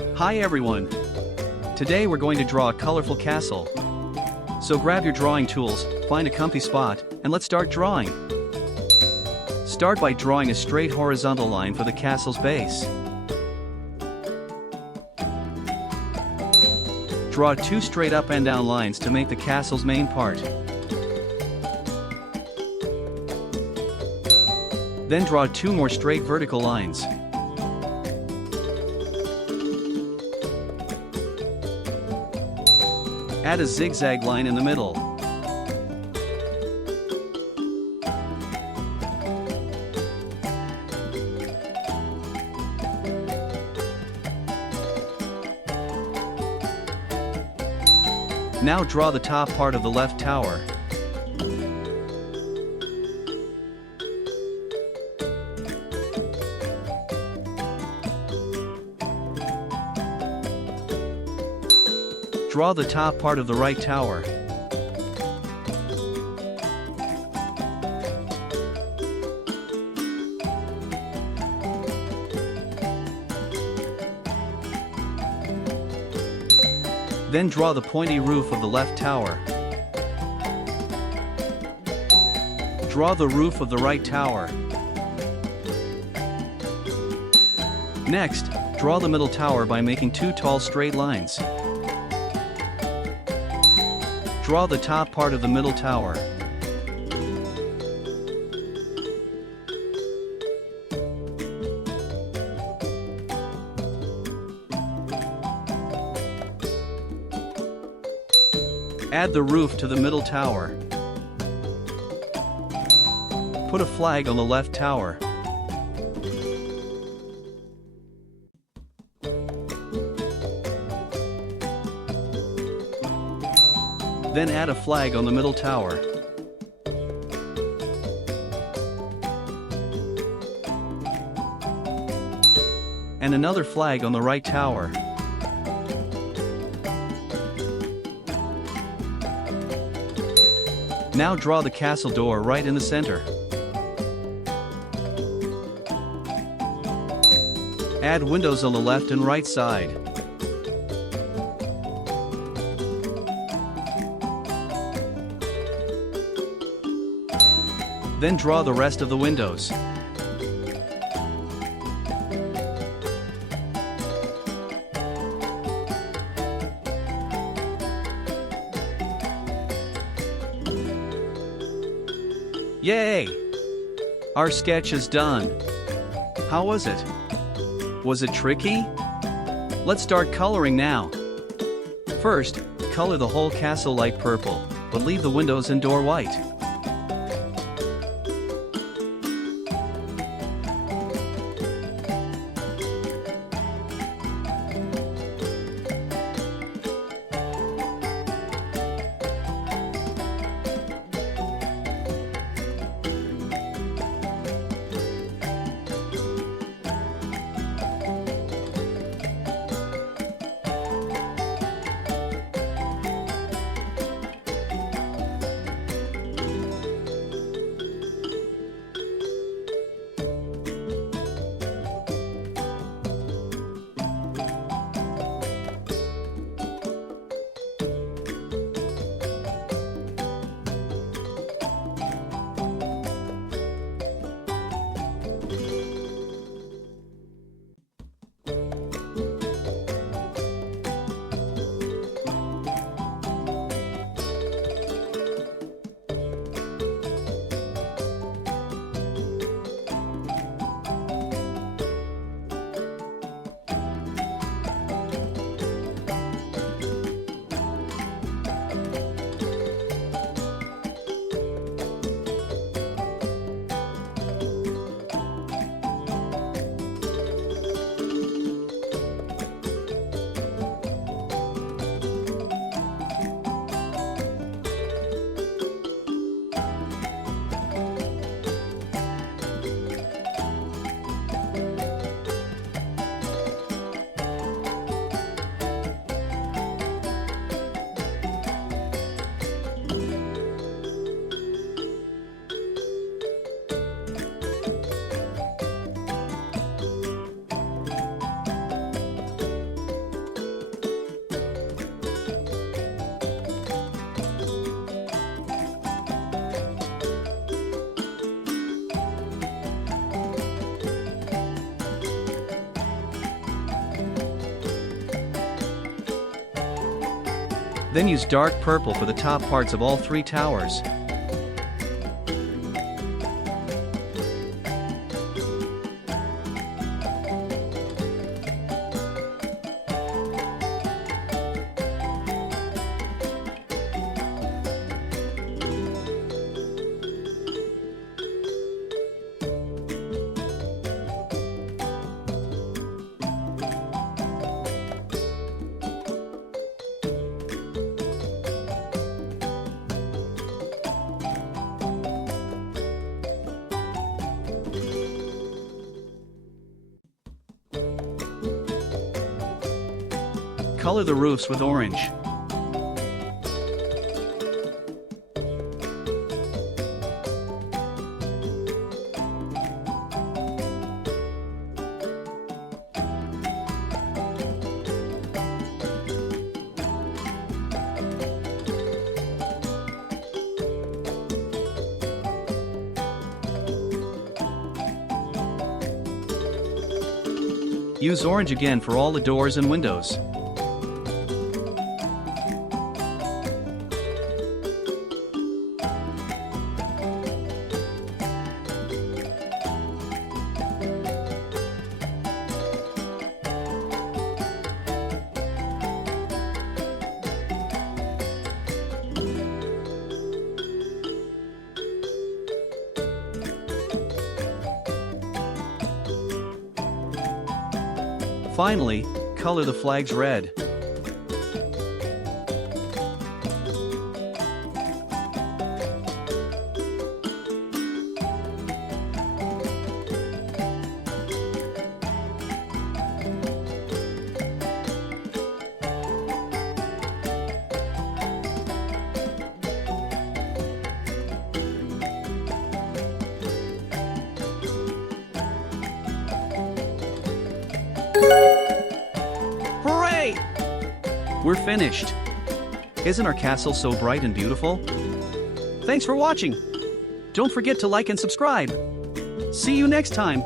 Hi everyone! Today we're going to draw a colorful castle. So grab your drawing tools, find a comfy spot, and let's start drawing. Start by drawing a straight horizontal line for the castle's base. Draw 2 straight up and down lines to make the castle's main part. Then draw 2 more straight vertical lines. Add a zigzag line in the middle. Now draw the top part of the left tower. Draw the top part of the right tower. Then draw the pointy roof of the left tower. Draw the roof of the right tower. Next, draw the middle tower by making 2 tall straight lines. Draw the top part of the middle tower. Add the roof to the middle tower. Put a flag on the left tower. Then add a flag on the middle tower. And another flag on the right tower. Now draw the castle door right in the center. Add windows on the left and right side. Then draw the rest of the windows. Yay! Our sketch is done. How was it? Was it tricky? Let's start coloring now. First, color the whole castle light purple, but leave the windows and door white. Then use dark purple for the top parts of all 3 towers. Color the roofs with orange. Use orange again for all the doors and windows. Finally, color the flags red. Hooray! We're finished! Isn't our castle so bright and beautiful? Thanks for watching. Don't forget to like and subscribe. See you next time!